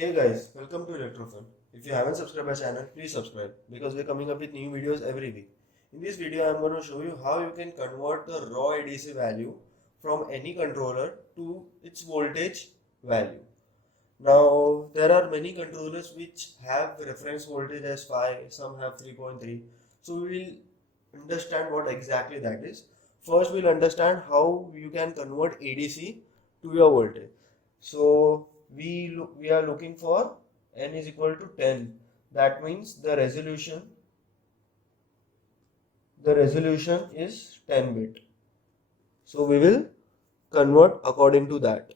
Hey guys, welcome to Electrofun. If you haven't subscribed our channel, please subscribe because we're coming up with new videos every week. In this video, I'm going to show you how you can convert the raw ADC value from any controller to its voltage value. Now, there are many controllers which have reference voltage as 5, some have 3.3. So, we will understand what exactly that is. First, we'll understand how you can convert ADC to your voltage. So, we are looking for n is equal to 10. That means the resolution is 10 bit. So, we will convert according to that.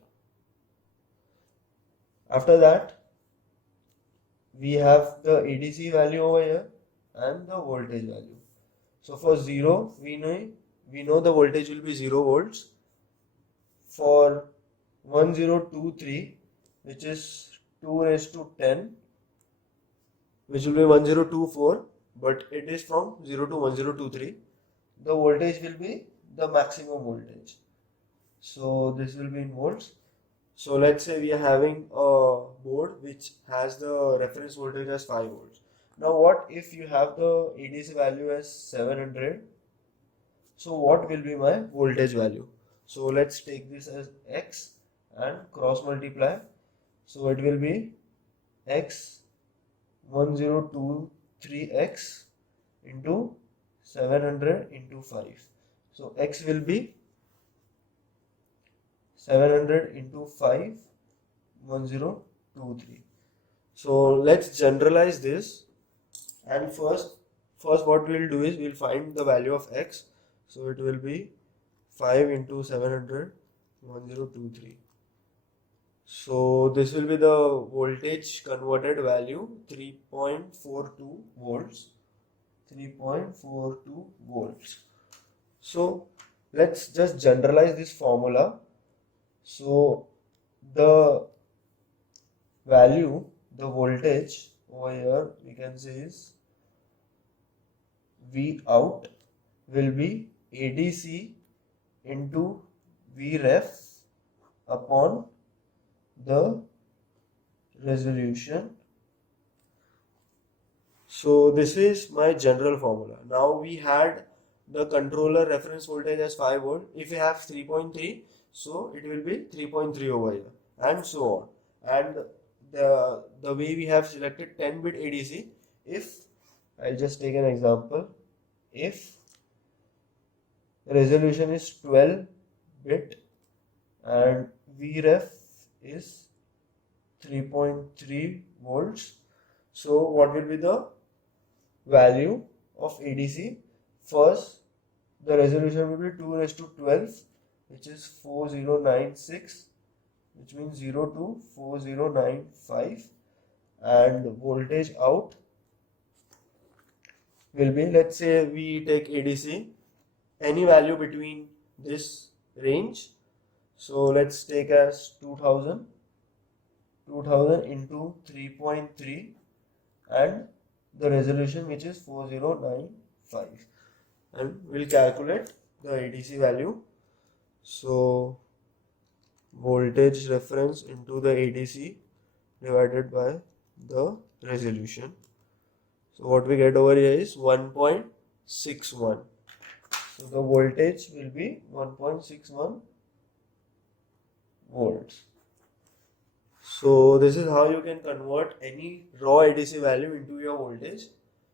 After that, we have the ADC value over here and the voltage value. So for 0, we know the voltage will be 0 volts. For 1023, which is 2 raised to 10, which will be 1024, but it is from 0 to 1023, the voltage will be the maximum voltage. So this will be in volts. So let's say we are having a board which has the reference voltage as 5 volts. Now what if you have the ADC value as 700? So what will be my voltage value? So let's take this as X and cross multiply. So it will be X 1023X into 700 into 5. So X will be 700 into 5, 1023. So let's generalize this, and first what we'll do is we'll find the value of X. So it will be 5 into 700, 1023. So this will be the voltage converted value, 3.42 volts. 3.42 volts. So let's just generalize this formula. So the value, the voltage over here, we can say is V out will be ADC into Vref upon the resolution. So this is my general formula. Now we had the controller reference voltage as 5 volt. If we have 3.3, so it will be 3.3 over here, and so on. And the way we have selected 10 bit ADC, if I'll just take an example, if the resolution is 12 bit and Vref is 3.3 volts, so what will be the value of ADC? First, the resolution will be 2 raised to 12, which is 4096, which means 0 to 4095, and voltage out will be, let's say we take ADC any value between this range. So let's take as 2000 into 3.3 and the resolution, which is 4095, and we'll calculate the ADC value. So voltage reference into the ADC divided by the resolution. So what we get over here is 1.61. So the voltage will be 1.61 volts. So this is how you can convert any raw ADC value into your voltage.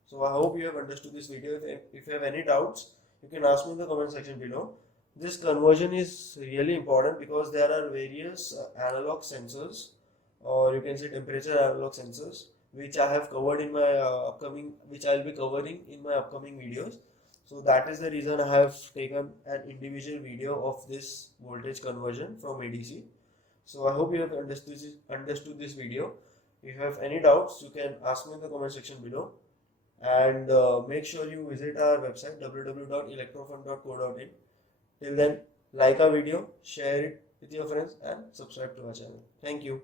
So I hope you have understood this video. If you have any doubts, you can ask me in the comment section below. This conversion is really important because there are various analog sensors, or you can say temperature analog sensors, which I have covered in my which I'll be covering in my upcoming videos. So that is the reason I have taken an individual video of this voltage conversion from ADC. So I hope you have understood this video. If you have any doubts, you can ask me in the comment section below. And make sure you visit our website www.electrofun.co.in. Till then, like our video, share it with your friends, and subscribe to our channel. Thank you.